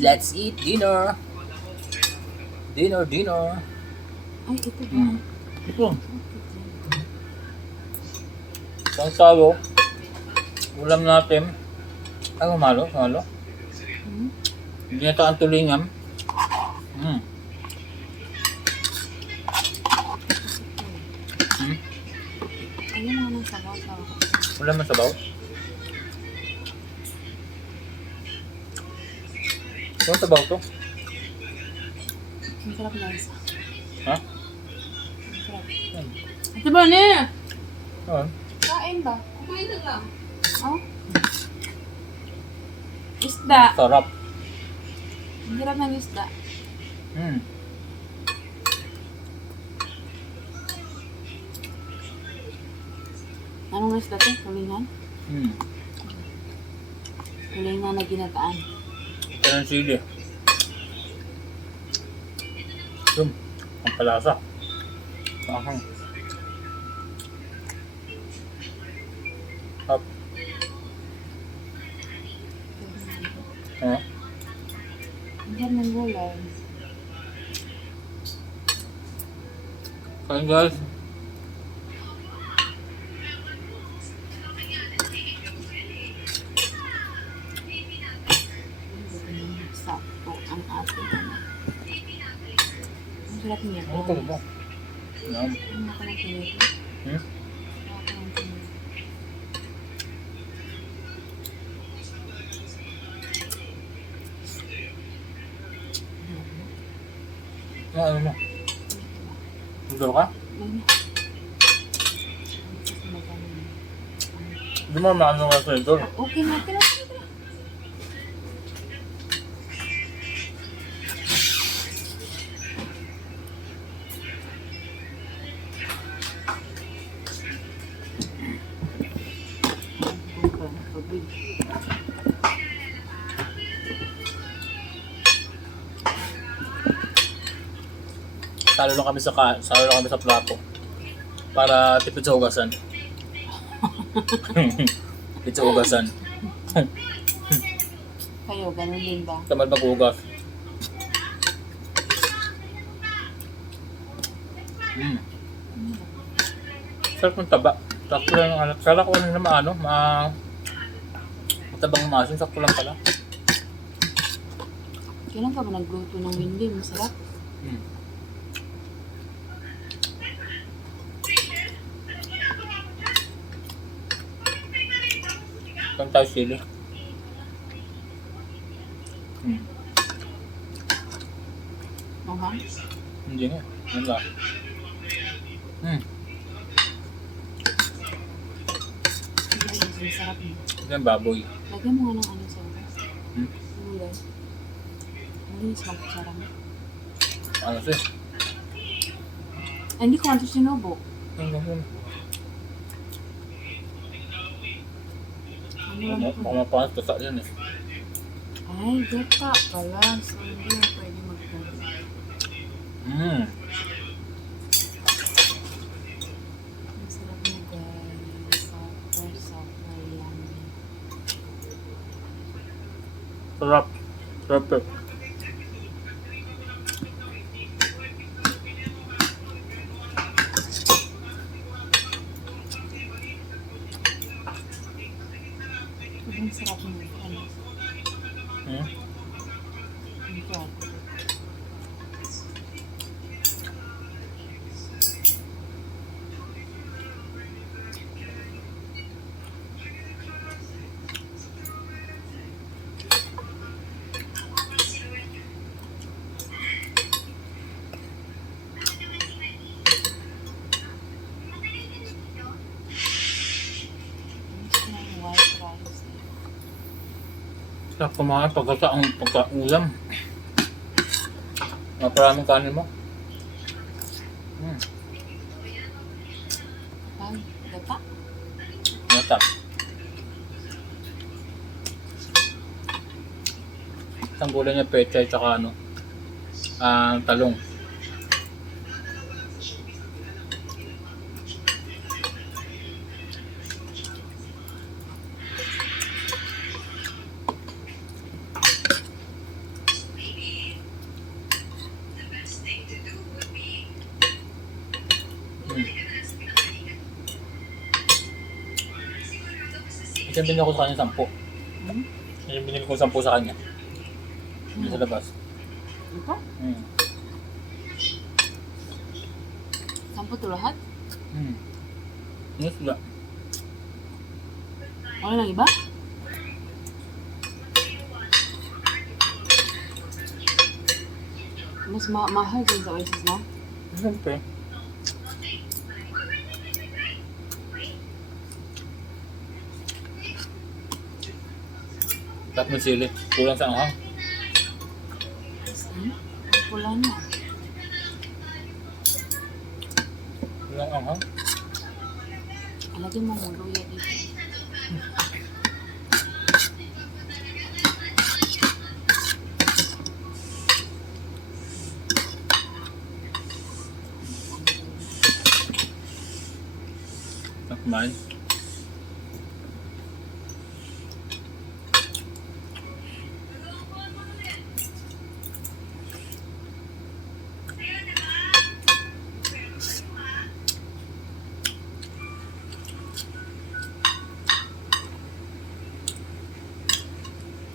Let's eat dinner. Dinner. Ay, ito ba? Ito. Isang talo. Ulam natin. Ay, malo. Hindi na ito ang tulingan. Ayun mo ng sabaw. Ulam na sabaw. Ano sabaw to? Ang sarap na isa. Ha? Ang sarap. Ito ba niya? Oo. Kain ba? Kumain na lang. Oh? Isda. Sarap. Ang sarap ng isda. Anong isda to? Tulingan? Tulingan na ginataan. Ito ng sili. Ang palasa. Ahang. Up. Ha? Ang sarap ng gulay. Kain guys. Sakto ang ating ano. Ang sarap niya. Ano ko ba? Yan. Ano ka ng pinito? Ano ka ng pinito? Ano mo? Nandun ka? Hindi mo maano nga sa ito. Okay na, tira. Salo lang kami sa plato. Para tipid sa hugasan. Tipid sa hugasan. Kayo, ganun din ba? Tamad maghugas. Sarap ng taba. Sakto lang ang anak. Kala ko na maano, matabang masin. Sakto lang pala. Kailan ka ba nagluto ng hindi? Masarap? Saan tayo sili? Aha. Hindi nga. Wala. Masarap niya. Ito yung baboy. Lagyan mo nga ng ano sa labas. Gulay. Malinis lang sarap. Ano siya? Ay, hindi ko nga ito sinubo. Baka mapangat ko sa yan eh. Ay, gata pala. So, hindi mo pwede magdala. Masarap niya guys. Super yummy. Sarap. Sarap. Sobrang sarap niya. Ano? Ang sarap. White rice. Sarap kumain pagka-ulam. Maparaming kanin mo. Ay, gata. Matap. Isang gulay niya pechay tsaka talong. Kasi binili ko sa kanya 10. Hmm? Yung binili ko 10 sa kanya. Hindi sa labas. Ito? Hmm. 10 to lahat? Hmm. Yes, ba? Wala nang iba? Mas mahal din sa Oasis, no? Siyempre. Tapos ng sili. Kulang sa anghang. Hmm? Pula na. Kulang anghang. Alagyan mo mo luya dito. Kumain.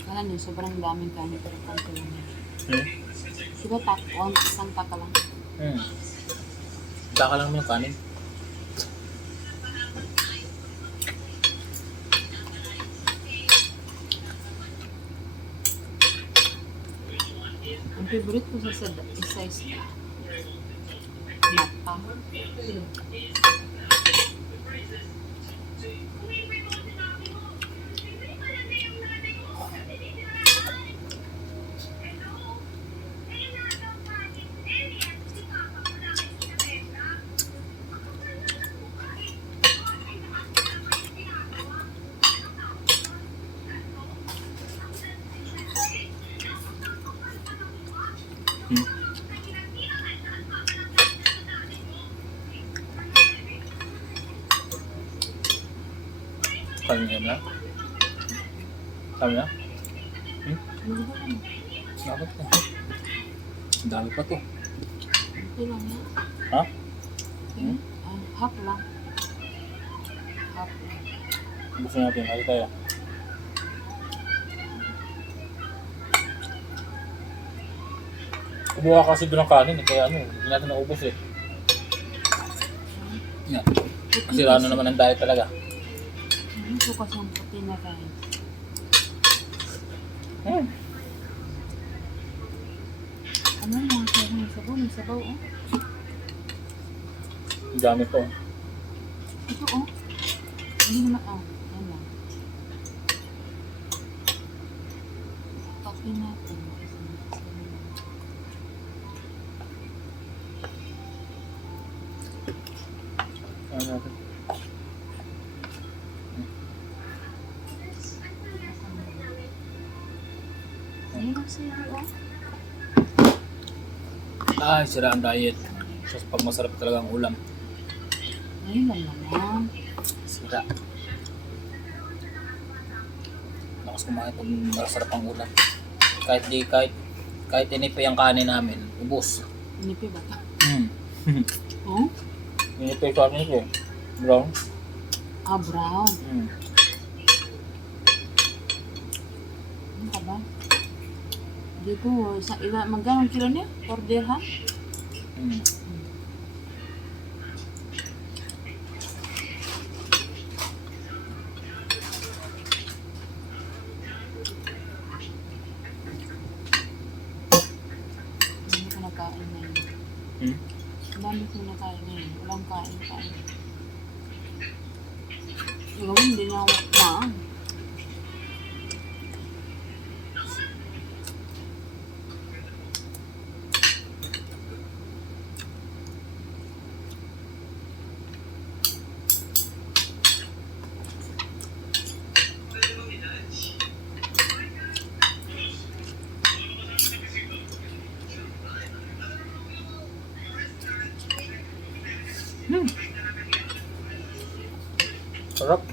Kala niyo, sobrang daming kanin pero konti lang yan. Hmm? Diba isang taka lang? Hmm. Daka lang mo yung kanin. Ang favorite ko sa isa is napa. Hmm. Kanin na? Kami na? Hmm? Ano ba naman? Dapat na. Ang dami pa to. Ito lang yan. Ha? Hmm? Half lang. Half lang. Gusto natin. Hali tayo. Kumuha kasi doon ng kanin eh. Kaya ano, hindi natin naubos eh. Yan. Kasi ano naman ang diet talaga. Ito kasi ang puti na kain. Hmm. Ano yung mga kain ng sabaw? May sabaw, oh. Ang dami to. Ito, oh. Hindi naman, oh. Ayan lang. Kape natin. Ano natin? Ayun ang sa'yo, oh. Ay, sira ang diet. So, pag masarap talaga ang ulam. Ayun lang naman. Sira. Lakas kumain pag masarap ang ulam. Kahit inipay ang kanin namin, ubos. Inipi ba ito? Hmm. Oh? Inipay kanin ko. Brown. Ah, brown. Hmm. Ano ka ba? Hindi ko, magkano ang kilo niya? 4 dirham? Hmm. Hindi ko nakain na yun. Hmm. Ang dami ko nakain na yun. Walang kain. Gawin, hindi na ako kumaan. Hmm. Sarap.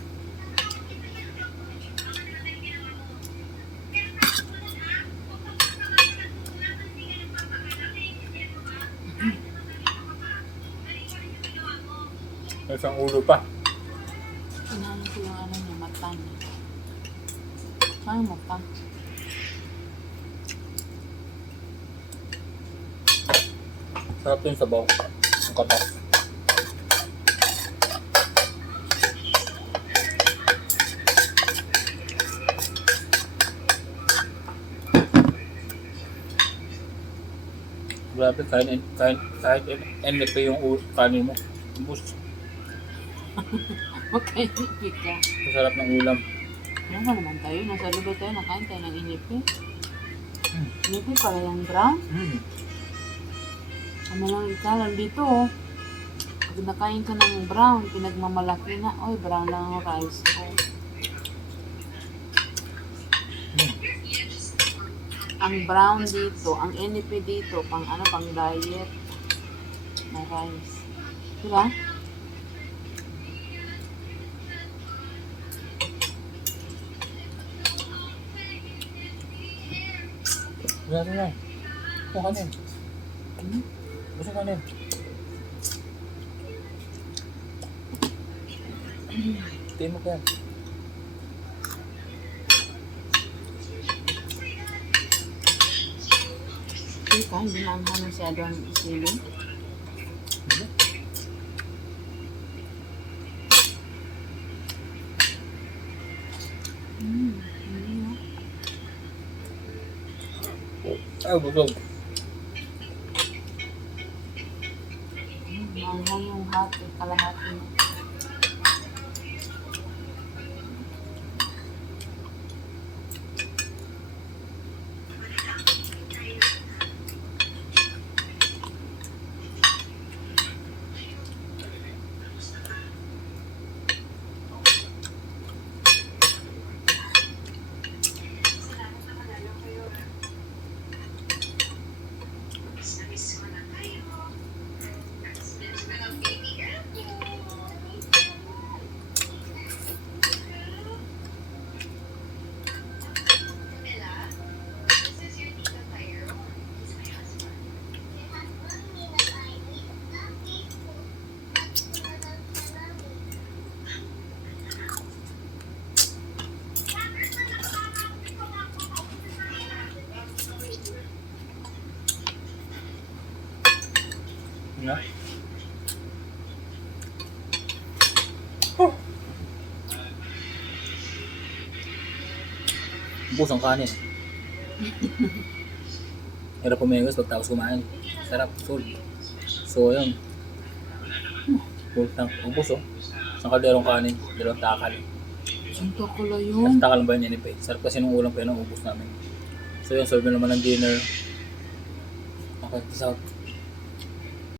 May isang ulo pa. Inaano ko yung ano niya, mata niya. Paano mo pa? Sarap yung sabaw. Ang kapak. Grabe, kahit NP yung kanin mo. Ubus. Magkainipit ka. Masarap ng ulam. Ano ba naman tayo? Nasa lugar tayo, nakain tayo ng inipit. Inipit pala yung brown. Ano lang ikalan dito oh. Pag nakain ka ng brown, pinagmamalaki na. Oy, brown lang ang rice ko. Ang brown dito, ang NP dito, pang ano, pang diet na rice. Diba? Wala na lang. Ito kanin. Hmm? Gusto kanin. Tingin mo ka yan. Teka, hindi na ang masyado ang isili. Hindi na. Ay, busog. Manghang yung hati, kalahati na. Nga. Ubus ang kanin. Hirap pumigas pagtapos kumain. Sarap, full. So, yun. Full tank. Ubus oh. Isang kalderong kanin. 2 takal. Santo ko lang Isang yun. takal ba yun NP? Sarap kasi nung ulam pa yun ang ubus namin. So, yun. Solve naman ng dinner. Okay, peace out.